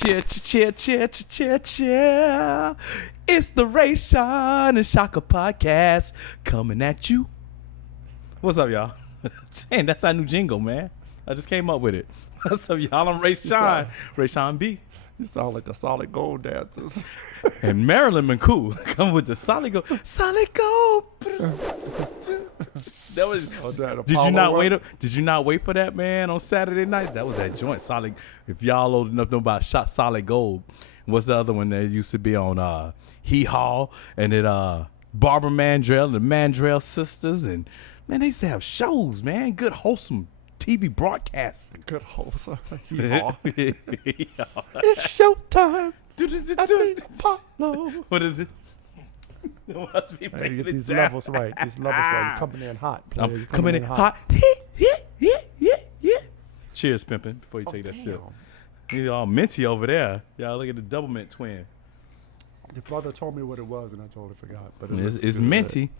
Cheer. It's the Rayshon Shaka podcast coming at you. What's up, y'all? Saying that's our new jingle, man. I just came up with it. What's up, y'all? I'm Rayshon B. You sound like the Solid Gold dancers. And Marilyn McCool come with the Solid Gold. That was. Did you not wait for that, man? On Saturday nights, that was that joint Solid. If y'all old enough to know about Solid Gold, what's the other one that used to be on Hee Haw and it Barbara Mandrell and the Mandrell sisters, and man, they used to have shows, man, good wholesome TV broadcasts. Good wholesome. Hee Haw. It's showtime. What is it? Must be hey, get these levels right. These levels right. You're coming in hot. I'm coming in hot. Yeah. Cheers, pimpin', before you take that sip. You all minty over there. Y'all look at the double mint twin. Your brother told me what it was, and I totally forgot. But it's minty.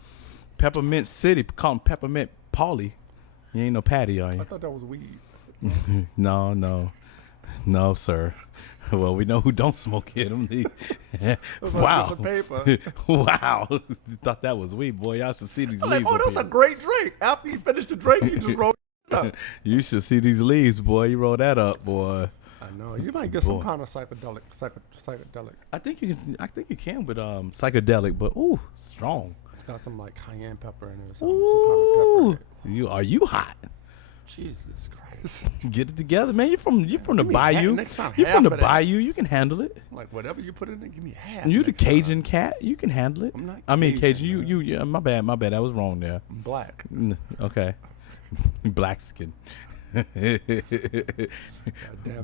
Peppermint City. Call him Peppermint Paulie. You ain't no Patty, are you? I thought that was weed. No, sir. Well, we know who don't smoke it. Wow. Wow. Thought that was weed, boy. Y'all should see these leaves. Oh, that's a great drink. After you finish the drink, you just roll it up. You should see these leaves, boy. You roll that up, boy. I know. You might get some kind of psychedelic. I think you can with psychedelic, but ooh, strong. It's got some like cayenne pepper in it or something. Some kind of pepper. Are you hot? Jesus Christ. Get it together, man. You're from the bayou. You're from the bayou. You can handle it. Like whatever you put in there, give me half. You the Cajun cat. You can handle it. I'm not Cajun. I mean Cajun. You. My bad. That was wrong there. I'm black. Okay. Black skin.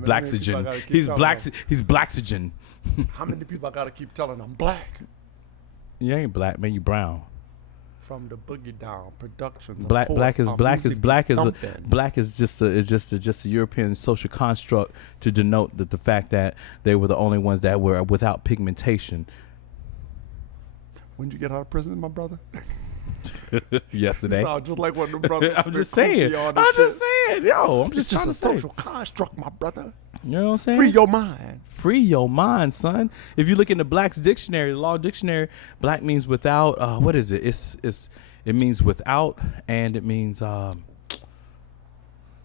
Blaxygen. He's Blaxygen. How many people I gotta keep telling I'm black? You ain't black, man. You brown. From the Boogie Down Productions. Black is just a European social construct to denote that the fact that they were the only ones that were without pigmentation. When did you get out of prison, my brother? Yesterday. So just like one of the brothers. I'm just saying. Yo, I'm just trying to social construct, my brother. You know what I'm saying? Free your mind. Free your mind, son. If you look in the Black's dictionary, the law dictionary, black means without. What is it? It means without, and it means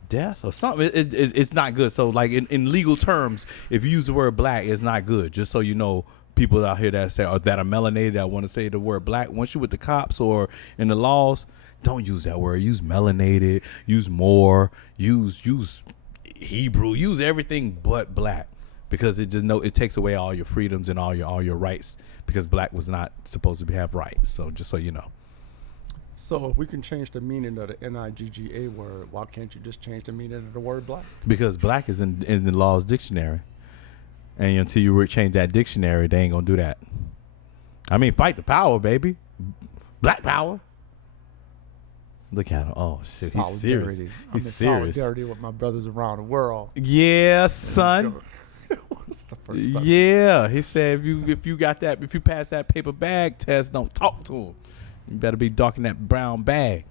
death or something. It's not good. So like in legal terms, if you use the word black, it's not good. Just so you know, people out here that say or that are melanated that want to say the word black. Once you're with the cops or in the laws, don't use that word. Use melanated. Use more. Use Hebrew, use everything but black, because it takes away all your freedoms and all your rights, because black was not supposed to have rights. So just so you know. So if we can change the meaning of the NIGGA word, why can't you just change the meaning of the word black? Because black is in the law's dictionary, and until you change that dictionary, they ain't gonna do that. I mean, fight the power, baby. Black power. Look at him. Oh, shit. He's serious. He's serious. Solidarity with my brothers around the world. Yeah, son. What's the first time? Yeah. He said if you pass that paper bag test, don't talk to him. You better be darking that brown bag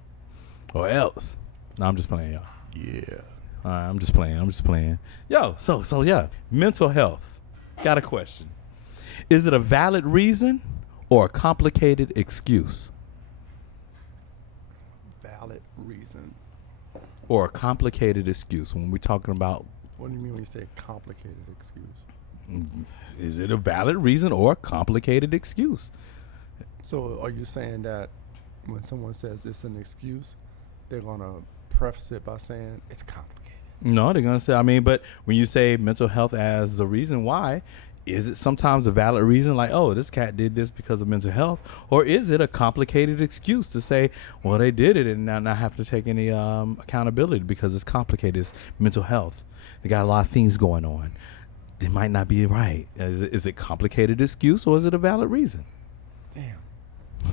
or else. No, I'm just playing, y'all. Yeah. All right, I'm just playing. Yo, so yeah, mental health. Got a question. Is it a valid reason or a complicated excuse? Reason or a complicated excuse when we're talking about. What do you mean when you say complicated excuse? Is it a valid reason or a complicated excuse? So are you saying that when someone says it's an excuse, they're gonna preface it by saying it's complicated? No, they're gonna say, but when you say mental health as the reason why, is it sometimes a valid reason, like, oh, this cat did this because of mental health? Or is it a complicated excuse to say, well, they did it and not have to take any accountability because it's complicated, it's mental health. They got a lot of things going on. It might not be right. Is it complicated excuse or is it a valid reason? Damn.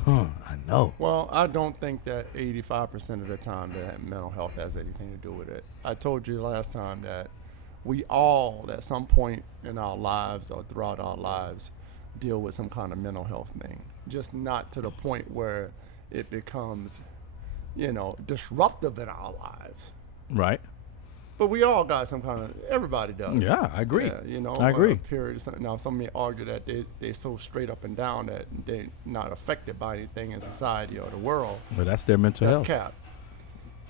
I know. Well, I don't think that 85% of the time that mental health has anything to do with it. I told you last time that we all, at some point in our lives or throughout our lives, deal with some kind of mental health thing. Just not to the point where it becomes, disruptive in our lives. Right. But we all got some kind of, everybody does. Yeah, I agree. Yeah, you know, I agree. A period of something. Now, some may argue that they're so straight up and down that they're not affected by anything in society or the world. But that's their mental That's health. cap.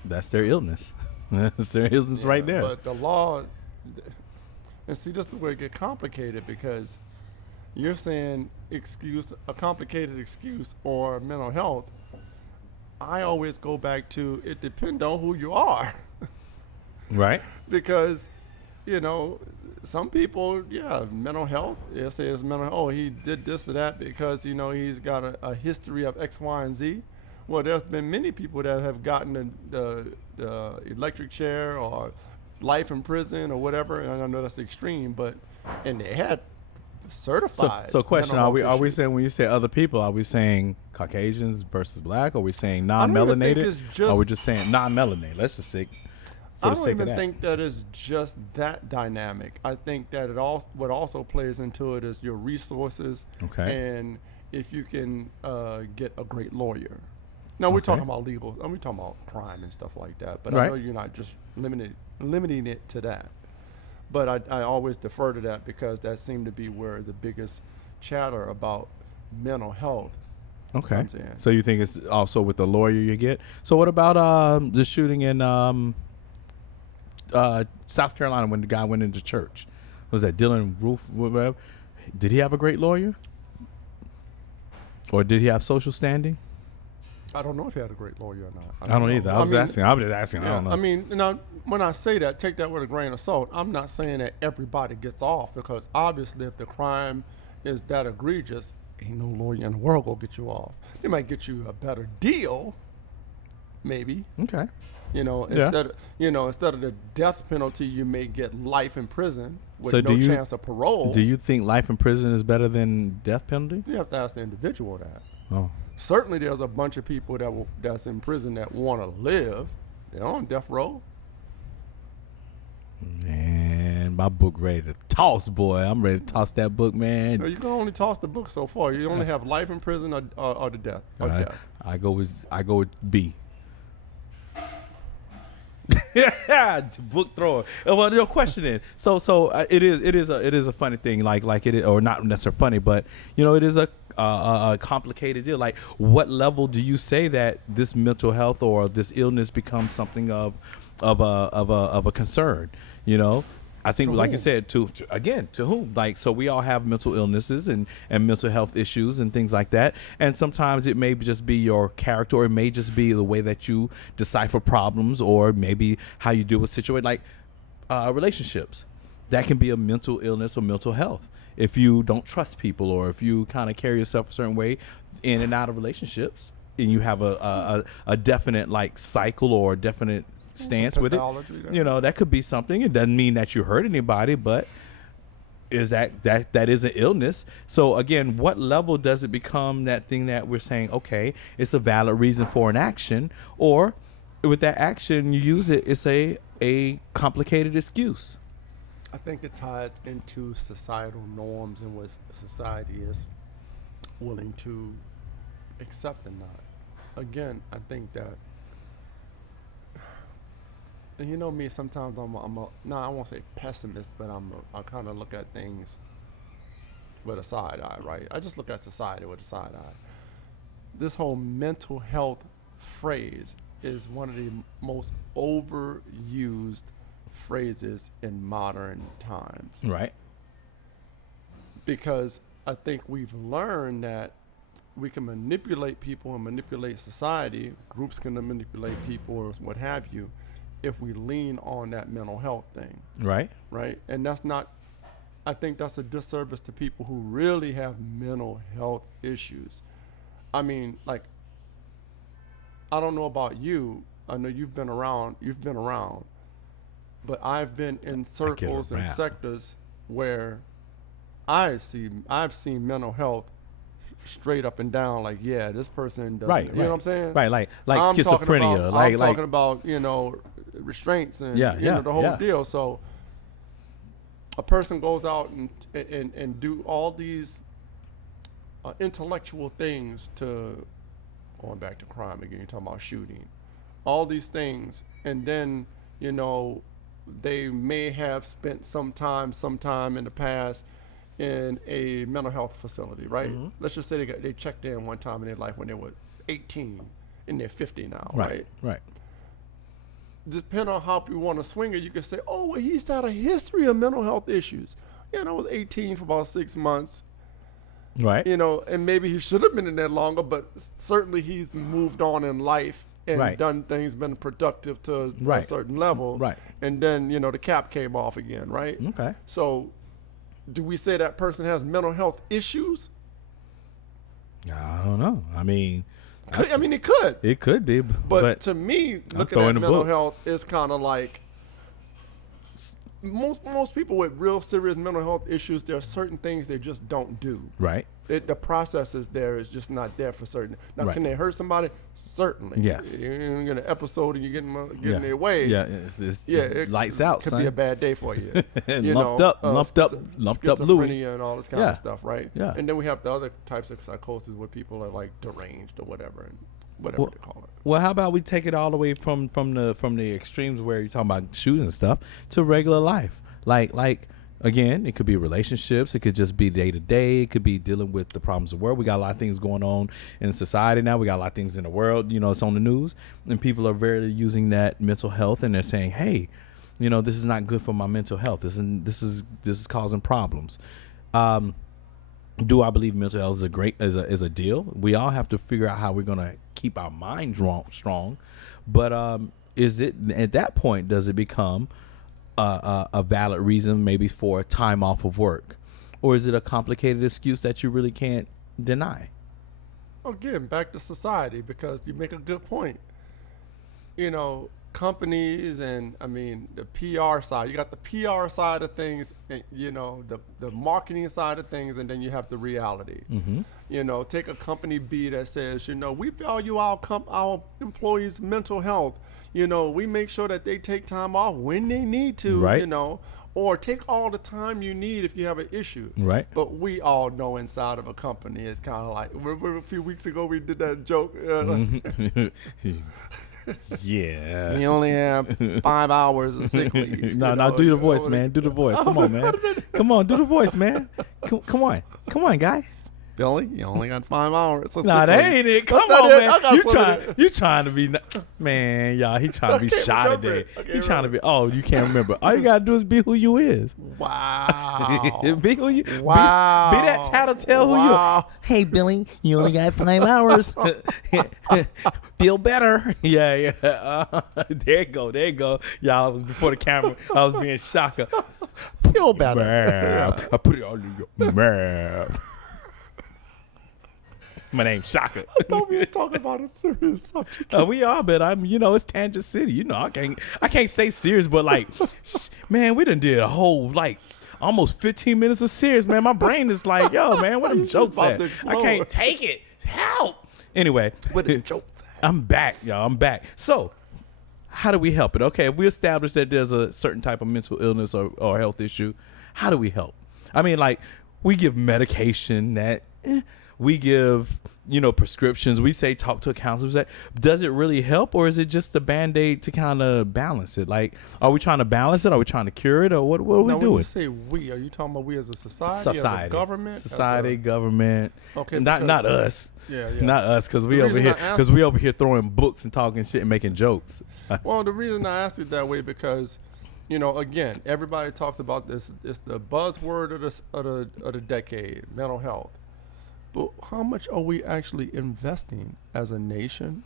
That's their illness. That's their illness right there. But the law, and see, this is where it gets complicated because you're saying a complicated excuse or mental health. I always go back to it depends on who you are. Right. Because, you know, some people, mental health. They say it's mental health. Oh, he did this or that because, you know, he's got a history of X, Y, and Z. Well, there's been many people that have gotten the electric chair or life in prison or whatever. And I know that's extreme, and they had certified. So question: mental Are health we issues. saying when you say other people, are we saying Caucasians versus black? Are we saying don't even think non-melanated? it's just- Or are we just saying non-melanated? Let's just say. For I the don't sake even of that. think that is just that dynamic. I think that what also plays into it is your resources, Okay. and if you can get a great lawyer. Now we're Okay. talking about legal. We're talking about crime and stuff like that. But I Right. know you're not just limiting it to that. But I always defer to that because that seemed to be where the biggest chatter about mental health. Okay. comes in. So you think it's also with the lawyer you get? So what about the shooting in South Carolina when the guy went into church? Was that Dylan Roof? Whatever. Did he have a great lawyer? Or did he have social standing? I don't know if he had a great lawyer or not. I don't know. either. I was just asking. I don't know. I mean, now, when I say that, take that with a grain of salt. I'm not saying that everybody gets off because obviously if the crime is that egregious, ain't no lawyer in the world gonna get you off. They might get you a better deal, maybe. Okay. You know, Yeah. instead of the death penalty, you may get life in prison with So no do you- chance of parole. Do you think life in prison is better than death penalty? You have to ask the individual that. Oh. Certainly, there's a bunch of people that's in prison that want to live. They're on death row. Man, my book ready to toss, boy. I'm ready to toss that book, man. You can only toss the book so far. You only have life in prison or the death. Or death. I go with B. Yeah, book thrower. Well, your question is so it is a funny thing, like it is, or not necessarily funny, but you know it is a complicated deal. Like, what level do you say that this mental health or this illness becomes something of a concern? You know, I think, To like whom? you said, to whom? Like, so we all have mental illnesses and mental health issues and things like that. And sometimes it may just be your character, or it may just be the way that you decipher problems, or maybe how you deal with situations like relationships. That can be a mental illness or mental health. If you don't trust people, or if you kind of carry yourself a certain way in and out of relationships, and you have a definite like cycle or a definite stance with it, Pathology there. you know, that could be something. It doesn't mean that you hurt anybody, but is that is an illness. So again, what level does it become that thing that we're saying, okay, it's a valid reason for an action, or with that action you use it, it's a complicated excuse? I think it ties into societal norms and what society is willing to accept and not. Again, I think that, and you know me, sometimes I won't say pessimist, but I kind of look at things with a side eye, right? I just look at society with a side eye. This whole mental health phrase is one of the most overused phrases in modern times, Right. because I think we've learned that we can manipulate people and manipulate society. Groups can manipulate people or what have you, if we lean on that mental health thing, Right. right? And that's not, I think that's a disservice to people who really have mental health issues. I mean, like, I don't know about you. I know you've been around, but I've been in circles and around. sectors where I've seen mental health straight up and down. Like, yeah, this person doesn't. Right. You know what I'm saying? Right. Like I'm talking schizophrenia. about- like I'm talking about, you know, restraints and Yeah, you know, the whole yeah. deal. So a person goes out and do all these intellectual things to, going back to crime again, you're talking about shooting, all these things, and then, you know, they may have spent some time in the past in a mental health facility, right? Let's just say they checked in one time in their life when they were 18 and they're 50 now, right? Right. Depending on how people want to swing it, you can say, oh, well, he's had a history of mental health issues. I was 18 for about 6 months. Right. And maybe he should have been in there longer, but certainly he's moved on in life and done things, been productive to a certain level. Right. And then, the cap came off again, right? Okay. So do we say that person has mental health issues? I don't know. I mean, it could. It could be. But to me, looking at mental health is kind of like most people with real serious mental health issues, there are certain things they just don't do. Right. The process is there. It's just not there for certain. Now, can they hurt somebody? Certainly. Yes. You're in an episode and you're getting in their way. Yeah. It's lights out, could son. be a bad day for you. lumped up Louis. And all this kind of stuff, right? Yeah. And then we have the other types of psychosis where people are like deranged or whatever, and whatever they call it. Well, how about we take it all the way from the extremes where you're talking about shoes and stuff to regular life, like. Again, it could be relationships. It could just be day to day. It could be dealing with the problems of the world. We got a lot of things going on in society now. We got a lot of things in the world. It's on the news, and people are very using that mental health, and they're saying, "Hey, this is not good for my mental health. This is causing problems." Do I believe mental health is a deal? We all have to figure out how we're gonna keep our mind strong. But is it at that point? Does it become a valid reason maybe for time off of work, or is it a complicated excuse that you really can't deny? Again, back to society, because you make a good point. Companies and the PR side, you got the PR side of things, and, the marketing side of things, and then you have the reality. Take a company B that says, we value our employees' mental health. We make sure that they take time off when they need to, or take all the time you need if you have an issue. Right. But we all know inside of a company, it's kind of like, remember a few weeks ago we did that joke? Yeah. We only have 5 hours of sick leave. No, do the voice, man. Do the voice. Come on, man. Come on, do the voice, man. Come on, guy. Billy, you only got 5 hours. Nah, that ain't it. Come on, man. You trying to be, man, y'all. He trying to be shy today. He trying to be. Oh, you can't remember. All you gotta do is be who you is. Wow. Be who you. Wow. Be that tattletale who you are. Hey, Billy, you only got 5 hours. Feel better. Yeah. There you go. Y'all, it was before the camera. I was being Shaka. Feel better. Math. I put it all in your math. My name's Shaka. I thought we were talking about a serious subject. We are, but it's Tangent City. I can't stay serious, but man, we done did a whole almost 15 minutes of serious, man. My brain is like, yo, man, what them jokes at? I can't take it. Help. Anyway, what the jokes at? I'm back, y'all. I'm back. So, how do we help it? Okay, if we establish that there's a certain type of mental illness or health issue, how do we help? We give medication that. We give, prescriptions. We say talk to a counselor. Does it really help, or is it just a Band-Aid to kind of balance it? Are we trying to balance it? Are we trying to cure it, or what are we doing? When you say we, are you talking about we as a society. As a government? Society, government. Okay, not us. Yeah. Not us, because we over here throwing books and talking shit and making jokes. Well, the reason I asked it that way because, again, everybody talks about this. It's the buzzword of the decade, mental health. But how much are we actually investing as a nation,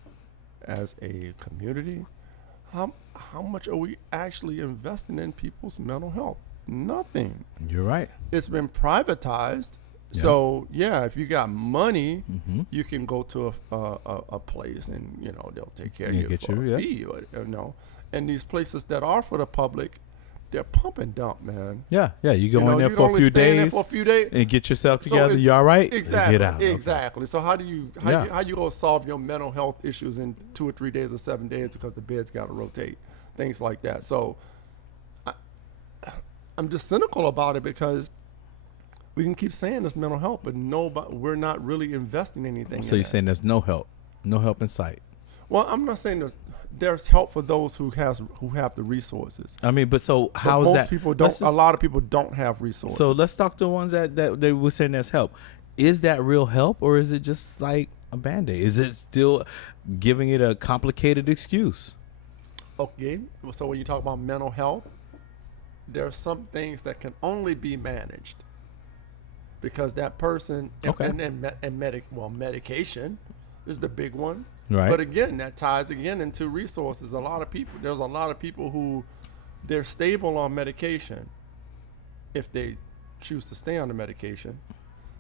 as a community? How much are we actually investing in people's mental health? Nothing. You're right. It's been privatized. Yeah. So, if you got money, you can go to a place and, they'll take care of you for a fee. And these places that are for the public, they're pump and dump, man. Yeah. You go in there for a few days and get yourself together. You all right? Exactly. Get out. Exactly. Okay. So how you gonna solve your mental health issues in 2 or 3 days or 7 days because the bed's got to rotate, things like that. So I'm just cynical about it because we can keep saying this mental health, but we're not really investing anything. So you're saying there's no help in sight? Well, I'm not saying there's help for those who have the resources. I mean, but so But how is most that? people don't. A lot of people don't have resources. So let's talk to the ones that they were saying there's help. Is that real help, or is it just like a Band-Aid? Is it still giving it a complicated excuse? Okay, so when you talk about mental health, there are some things that can only be managed because that person medication is the big one. Right. But again, that ties again into resources. There's a lot of people who they're stable on medication if they choose to stay on the medication.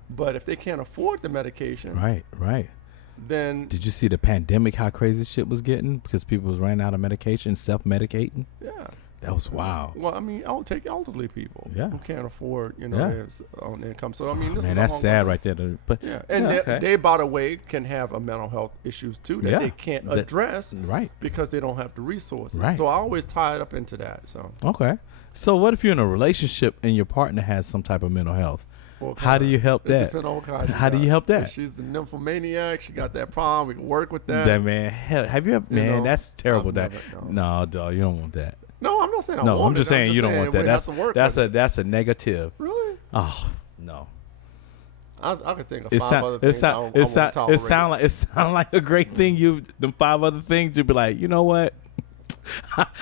But if they can't afford the medication, right. Then Did you see the pandemic? How crazy shit was getting because people was running out of medication, self-medicating. yeah. That was wild. Well, I mean, I'll take elderly people who can't afford, Yeah. their own income. So I mean, this Man, is that's sad right there. But Yeah, and they, by the way, can have a mental health issues too that they can't address because they don't have the resources. Right. So I always tie it up into that. So okay. So what if you're in a relationship and your partner has some type of mental health? How do you help that? How do you help that? If she's a nymphomaniac. She got that problem. We can work with that. That man, hell, have you ever? Man, that's terrible. No, dog, you don't want that. No, I'm not saying. I'm just saying you don't want that. That's a negative. Really? Oh no. I could think of five other things. It sound like a great thing. Them 5 other things. You'd be like, you know what?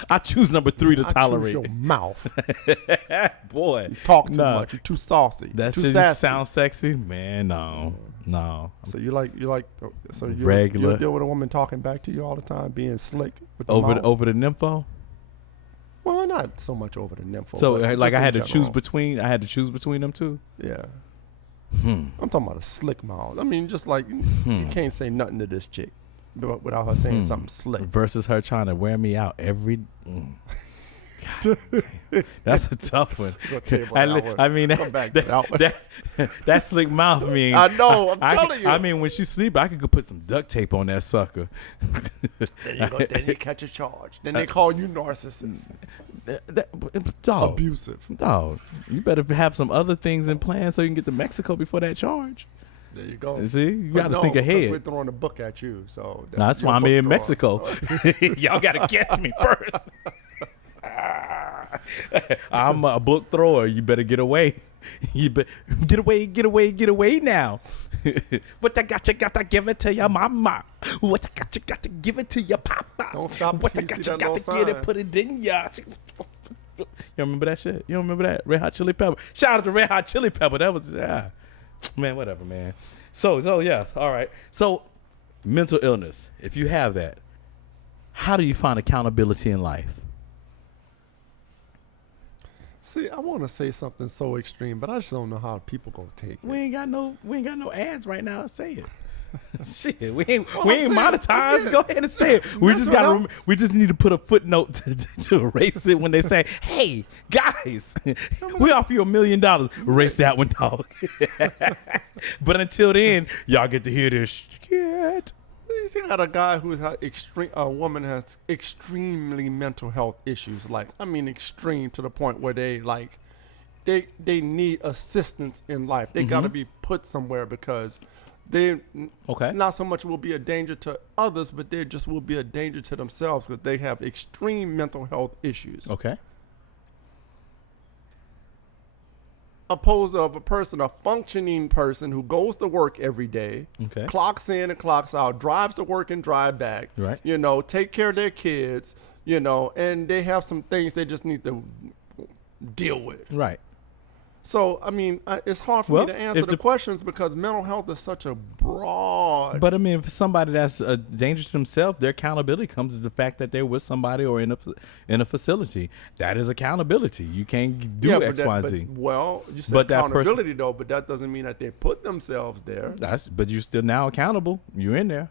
I choose number 3 to tolerate. Choose your mouth. Boy, you talk too much. You're too saucy. That too shit sassy. Sounds sexy, man. No. So you regular. You deal with a woman talking back to you all the time, being slick with the over mouth? over the nympho. Well, not so much over the nympho. So like I had to choose between between them two. Yeah. I'm talking about a slick mouth. I mean, just like you can't say nothing to this chick without her saying something slick. Versus her trying to wear me out every. God, that's a tough one. I mean, that slick mouth. I mean, I know. I'm telling you. I mean, when she sleep, I could go put some duct tape on that sucker. Then you catch a charge. Then they call you narcissist. Dog. Abusive. Dog. You better have some other things in plan so you can get to Mexico before that charge. There you go. See, you got to think ahead. We're throwing a book at you, so that's why I'm in Mexico. Y'all got to catch me first. I'm a book thrower. You better get away. You better get away now. What I got, you got to give it to your mama. What I got, you got to give it to your papa. Don't stop. What I got, you got to get it, put it in ya. You remember that shit? You don't remember that? Red Hot Chili Pepper. Shout out to Red Hot Chili Pepper. That was man, whatever, man. So yeah, all right. So mental illness. If you have that, how do you find accountability in life? See, I want to say something so extreme, but I just don't know how people gonna take it. We ain't got no ads right now. Say it. Shit, we ain't monetized. Again, go ahead and say it. We just need to put a footnote to erase it when they say, "Hey guys, we offer you $1 million." Erase that one, dog. But until then, y'all get to hear this shit. You got a guy who has a woman has extremely mental health issues. Like, I mean, extreme to the point where they need assistance in life. They got to be put somewhere because they not so much will be a danger to others, but they just will be a danger to themselves because they have extreme mental health issues. Okay. Opposed of a functioning person who goes to work every day, clocks in and clocks out, drives to work and drive back, right? Take care of their kids, and they have some things they just need to deal with. Right. So, I mean, it's hard for me to answer the questions because mental health is such a broad. But, I mean, for somebody that's a danger to themselves, their accountability comes to the fact that they're with somebody or in a facility. That is accountability. You can't do X, Y, Z. You said accountability, though, but that doesn't mean that they put themselves there. But you're still now accountable. You're in there.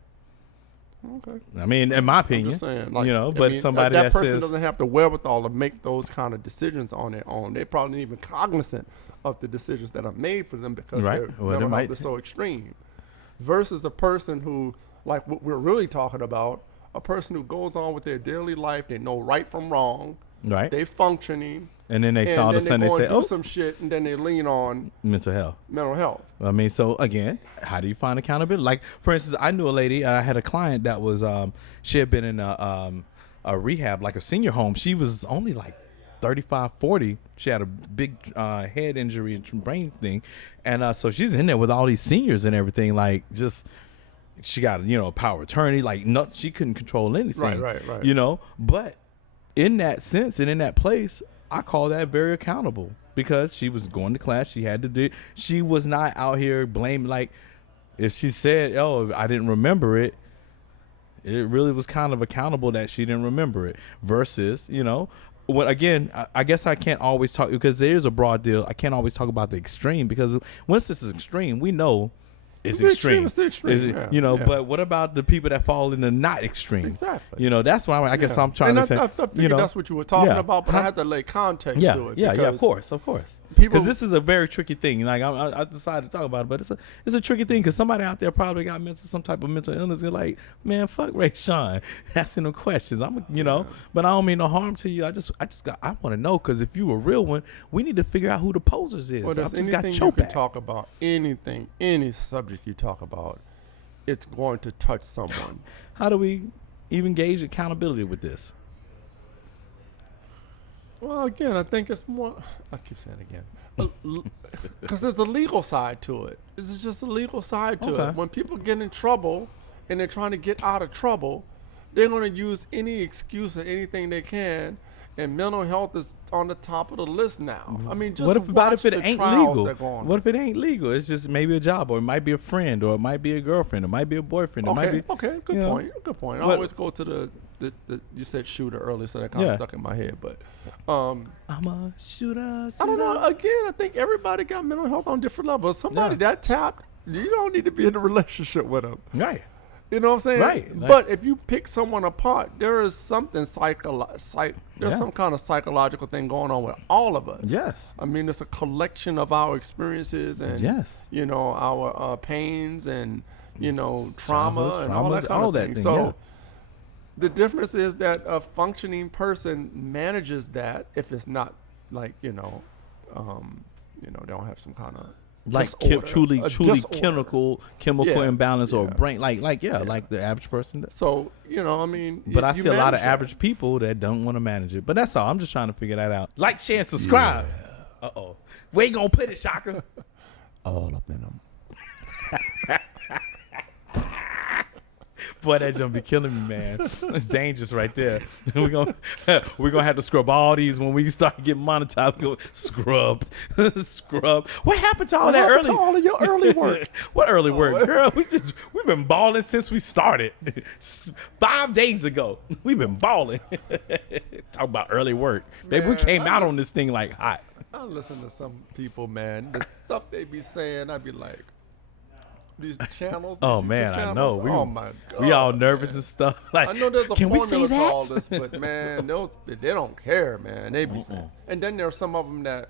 Okay. I mean, in my opinion, somebody that person doesn't have the wherewithal to make those kind of decisions on their own. They're probably not even cognizant of the decisions that are made for them because their mental health is so extreme. Versus a person who, like what we're really talking about, a person who goes on with their daily life. They know right from wrong. Right. They functioning. And then they all of a sudden they say, do some shit, and then they lean on mental health. Mental health. I mean, so again, how do you find accountability? Like, for instance, I knew a lady. I had a client that was she had been in a rehab, like a senior home. She was only like 35, 40. She had a big head injury and brain thing, and so she's in there with all these seniors and everything. Like, just she got a power of attorney. Like, she couldn't control anything. Right. But in that sense and in that place, I call that very accountable because she was going to class. She had to do. She was not out here blaming. Like, if she said, "Oh, I didn't remember it," it really was kind of accountable that she didn't remember it. Versus, when again, I guess I can't always talk because there's a broad deal. I can't always talk about the extreme because once this is extreme, we know it's extreme. It's the extreme. But what about the people that fall in the not extreme? Exactly. That's why I guess I'm trying to say. I figured that's what you were talking about, but I had to lay context to it. Yeah, of course. Because this is a very tricky thing. Like I decided to talk about it, but it's a tricky thing because somebody out there probably got some type of mental illness. They're like, man, fuck Rayshon, asking them questions. But I don't mean no harm to you. I want to know because if you a real one, we need to figure out who the posers is. Well, there's anything you can talk about, any subject you talk about, it's going to touch someone. How do we even gauge accountability with this? Well, again, I think it's more. I keep saying it again, because there's a legal side to it. This is just a legal side to it. When people get in trouble and they're trying to get out of trouble, they're going to use any excuse or anything they can. And mental health is on the top of the list now. I mean, just what if it ain't legal? What if it ain't legal? It's just maybe a job, or it might be a friend, or it might be a girlfriend, it might be a boyfriend. Good point. I always go to the you said shooter earlier, so that kind of stuck in my head. But I'm a shooter. I don't know. Again, I think everybody got mental health on different levels. Somebody that tapped, you don't need to be in a relationship with them. Right. You know what I'm saying? Right. But if you pick someone apart, there is something there's some kind of psychological thing going on with all of us. Yes. I mean, it's a collection of our experiences and our pains and trauma and all that kind of thing. So the difference is that a functioning person manages that if it's not like they don't have some kind of truly chemical imbalance or brain like the average person. So but I see a lot of average people that don't want to manage it. But that's all. I'm just trying to figure that out. Like, share, and subscribe. Where you gonna put it, Shaka? All up in them. Boy, that jump be killing me, man. It's dangerous right there. We're gonna have to scrub all these when we start getting monetized. We go scrub. What happened to all all of your early work? What early work, girl? We've been balling since we started. 5 days ago, we've been balling. Talk about early work, baby. We came out on this thing like hot. I listen to some people, man. The stuff they be saying, I'd be like. These channels. Oh these man, channels, I know. Oh my God, we all nervous and stuff. Like, I know there's a can we formula say to all that? this, but man, they don't care, man. They be saying. And then there are some of them that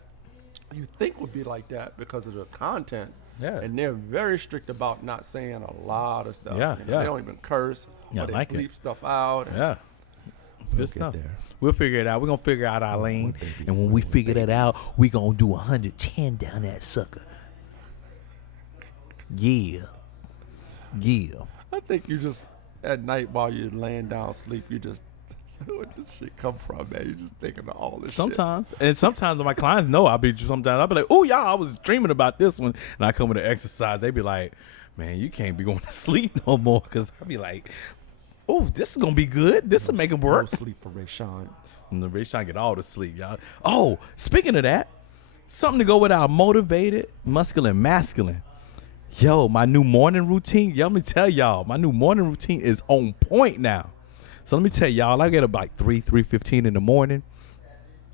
you think would be like that because of the content. Yeah. And they're very strict about not saying a lot of stuff. Yeah, They don't even curse. Yeah, or they like bleep stuff out. Yeah. It's good stuff. We'll figure it out. We're gonna figure out our lane, and when we figure that out, we gonna do 110 down that sucker. Yeah. I think you just at night while you're laying down sleep, you just where does this shit come from, man? You're just thinking of all this. Sometimes, and sometimes my clients know I'll be like, oh y'all, I was dreaming about this one, and I come with the exercise. They be like, man, you can't be going to sleep no more, because I be like, oh, this is gonna be good. This will make him work. No sleep for Rayshon. And the Rayshon get all the sleep, y'all. Oh, speaking of that, something to go with our motivated, muscular, and masculine. Yo, my new morning routine. Yo, let me tell y'all, my new morning routine is on point now. So let me tell y'all, I get up like 3:15 in the morning.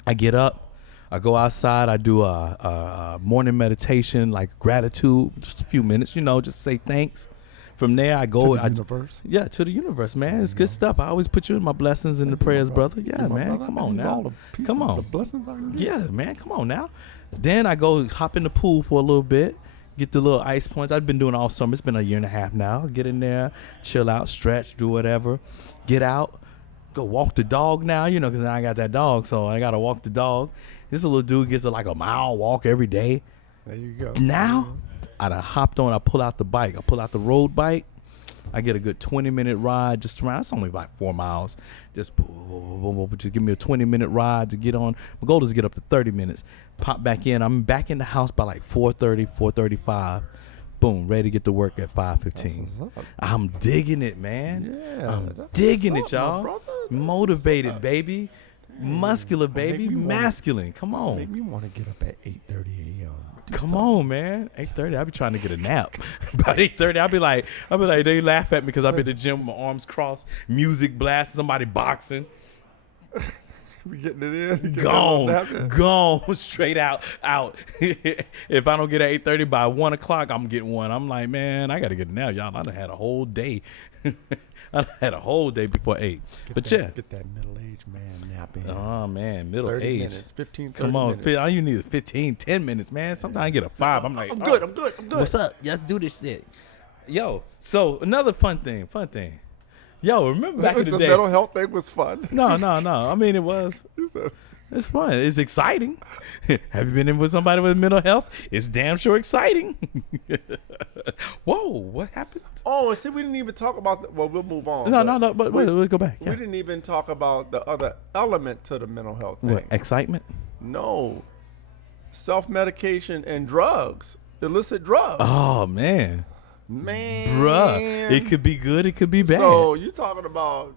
I get up, I go outside, I do a morning meditation, like gratitude, just a few minutes, just say thanks. From there, I go to the universe. Yeah, to the universe, man. It's good stuff. I always put you in my blessings and the prayers, brother. Yeah, man. Come on now. Come on. The blessings I can get. Yeah, man. Come on now. Then I go hop in the pool for a little bit. Get the little ice plunge. I've been doing all summer. It's been a year and a half now. Get in there, chill out, stretch, do whatever. Get out, go walk the dog now, you know, because I got that dog, so I gotta walk the dog. This little dude gets like a mile walk every day. There you go. Now, I done hopped on. I pull out the bike. I pull out the road bike. I get a good 20-minute ride just around. It's only about 4 miles. Just give me a 20-minute ride to get on. My goal is to get up to 30 minutes. Pop back in. I'm back in the house by like 4:30, 4:35. Boom, ready to get to work at 5:15. I'm digging it, man. Yeah, I'm digging it, y'all. brother. Motivated, baby. Muscular, baby. Masculine. Come on. Make me want to get up at 8:30 a.m. Come on, man. 8:30. I be trying to get a nap. By 8:30, I'll be like, they laugh at me because I be at the gym with my arms crossed, music blasting, somebody boxing. We getting it in. Gone, straight out. If I don't get at 8:30 by 1 o'clock, I'm getting one. I'm like, man, I got to get a nap, y'all. I done had a whole day. I had a whole day before 8. Get that middle-aged man napping. Oh, man, middle 30 age. minutes, 15, 30 Come on, minutes. all you need is 15, 10 minutes, man. Sometimes I get a 5. I'm like, I'm good. What's up? Let's do this shit. Yo, so another fun thing. Yo, remember back in the The day? mental health thing was fun. No. I mean, it was. It's fun. It's exciting. Have you been in with somebody with mental health? It's damn sure exciting. Whoa, what happened? Oh, see, we didn't even talk about well, we'll move on. No, but wait, we'll go back. We didn't even talk about the other element to the mental health thing. What, excitement? No. Self-medication and drugs. Illicit drugs. Oh, man. Bruh. It could be good. It could be bad. So you're talking about,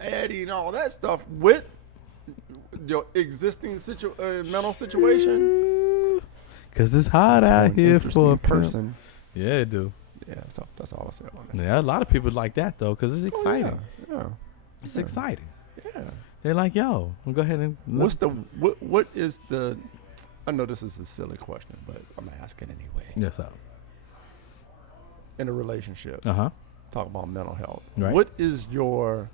adding all that stuff with your existing mental situation? Because it's hot out here for a person. Yeah, it do. Yeah, so that's all I said on that. Yeah, a lot of people like that, though, because it's exciting. Yeah. It's exciting. Yeah. They're like, yo, we'll go ahead and... What is the... I know this is a silly question, but I'm asking anyway. Yes, sir. In a relationship, Uh-huh. talk about mental health. Right. What is your...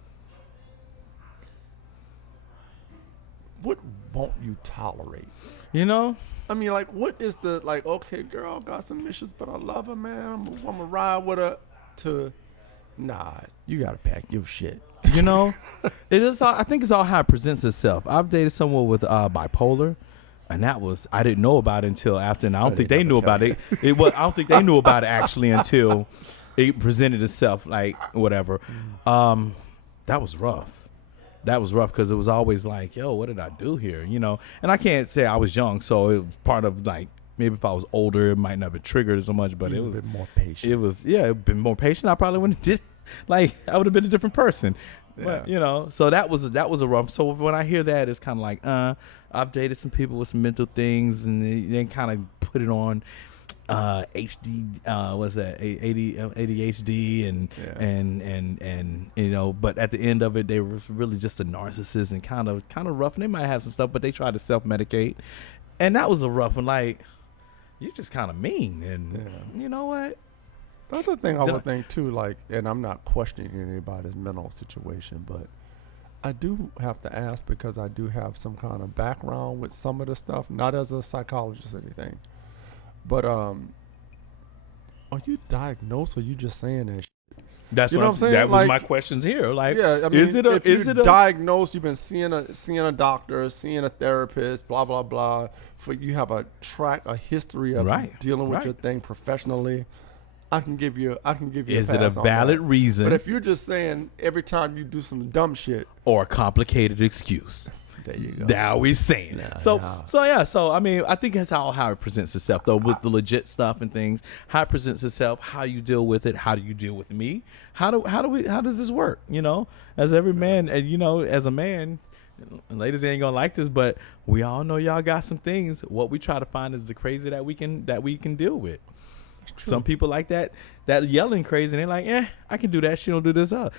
What won't you tolerate? You know? I mean, like, what is the, like, okay, girl, got some issues, but I love her, man. I'm going to ride with her to, nah, you got to pack your shit. You know? It is. I think it's all how it presents itself. I've dated someone with bipolar, and that was, I didn't know about it until after, and I don't think they knew about it. I don't think they knew about it actually until it presented itself, like, whatever. That was rough. That was rough because it was always like, yo, what did I do here? You know, and I can't say I was young, so it was part of like, maybe if I was older, it might not have been triggered so much, but it was more patient. It was, it'd been more patient. I probably wouldn't have did, like, I would have been a different person. Yeah. But, so that was a rough. So when I hear that, it's kind of like, I've dated some people with some mental things, and they kind of put it on. HD, what's that? ADHD and but at the end of it, they were really just a narcissist and kind of rough. And they might have some stuff, but they tried to self-medicate, and that was a rough one. Like, you're just kind of mean, and you know what? The other thing I would think too, like, and I'm not questioning anybody's mental situation, but I do have to ask because I do have some kind of background with some of the stuff, not as a psychologist or anything. But are you diagnosed or you just saying that shit? That's what I'm saying. That was my questions here. Like, yeah, I mean, is it diagnosed? You've been seeing a doctor, seeing a therapist, blah blah blah. For you have a history of dealing with your thing professionally. I can give you. Is it a valid reason? But if you're just saying every time you do some dumb shit or a complicated excuse. There you go. Now we're saying So I mean, I think that's how it presents itself, though, with the legit stuff and things. How it presents itself, how you deal with it, how do you deal with me? How does this work? As every man, and as a man, ladies ain't gonna like this, but we all know y'all got some things. What we try to find is the crazy that we can deal with. Some people like that yelling crazy, and they're like, I can do that. She don't do this. I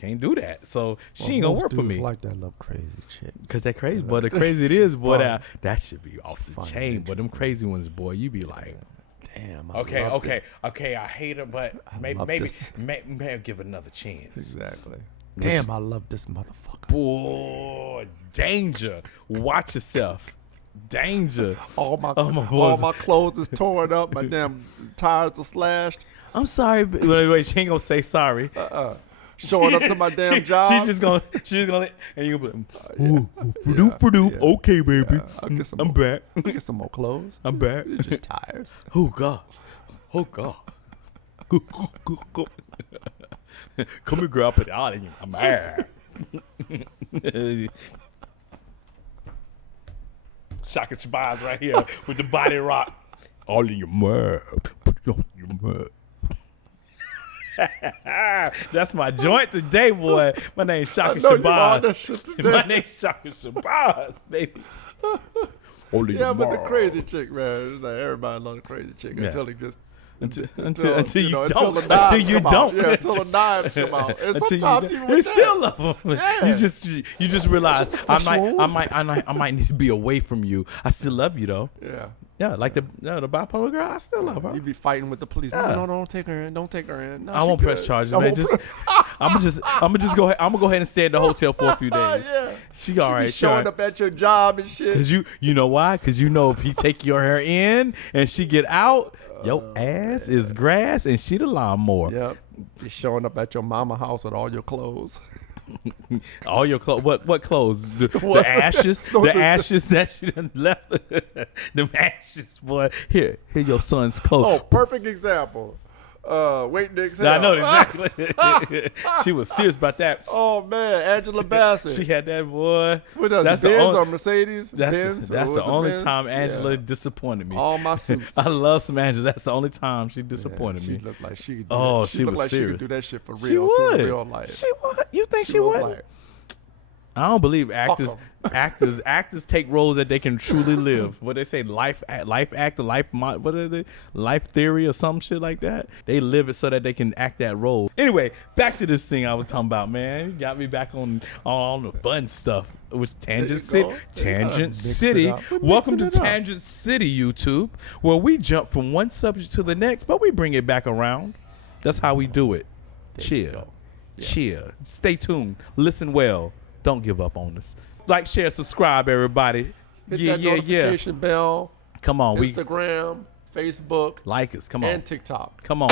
can't do that. So she ain't gonna work for me. Like that little crazy shit. Because that crazy, boy, the crazy it is, boy, that should be off the chain. But them crazy ones, boy, you be like, damn. Okay. I hate her, but maybe give it another chance. Exactly. Damn, I love this motherfucker. Boy, danger. Watch yourself. Danger. All my clothes is torn up. My damn tires are slashed. I'm sorry. Wait, she ain't gonna say sorry. showing up to my damn job. She's just gonna, and you be like, ooh, for okay, baby. I'm back. I'll get some more clothes. I'm back. It's just tires. Oh God. Come here, girl. Put it out in you. I'm mad. Shaka Shabazz right here with the body rock. All in your mud. Put it on your mud. That's my joint today, boy. My name's Shaka Shabazz. My name's Shaka Shabazz, baby. Yeah, but the crazy chick, man. It's like everybody loves the crazy chick until he just until you know, don't. Until You don't. Yeah, until the knives come out. And sometimes even with you that, still love them. Yeah. You just realize I might need to be away from you. I still love you though. Yeah, like the bipolar girl, I still love her. You be fighting with the police. Yeah. No, don't take her in. Don't take her in. No, I won't press charges, man. I'm gonna go ahead. I'm gonna go ahead and stay at the hotel for a few days. Yeah. She all right. Showing up at your job and shit. Cause you know why? Cause you know if he take your hair in and she get out, your ass is grass and she the lawnmower. Yep. Be showing up at your mama house with all your clothes. All your clothes. What clothes? The ashes. The ashes that you done left. The ashes, boy. Here your son's clothes. Oh, perfect example. Wait to exhale. I know exactly. She was serious about that. Oh man, Angela Bassett. She had that, boy. With the Benz or Mercedes? That's the only time Angela disappointed me. All my suits. I love some Angela. That's the only time she disappointed me. She looked like she could do Oh, that. she was looked like serious. She could do that shit for real. She would. To real life. She would. You think she would? Like, I don't believe actors take roles that they can truly live. What they say, life theory or some shit like that. They live it so that they can act that role. Anyway, back to this thing I was talking about, man. You got me back on the fun stuff with Tangent City. Tangent City. Welcome to Tangent City, YouTube, where we jump from one subject to the next, but we bring it back around. That's how we do it. Chill. Stay tuned. Listen well. Don't give up on us. Like, share, subscribe, everybody. Hit that notification bell. Come on. Instagram, Facebook. Like us. Come on. And TikTok. Come on.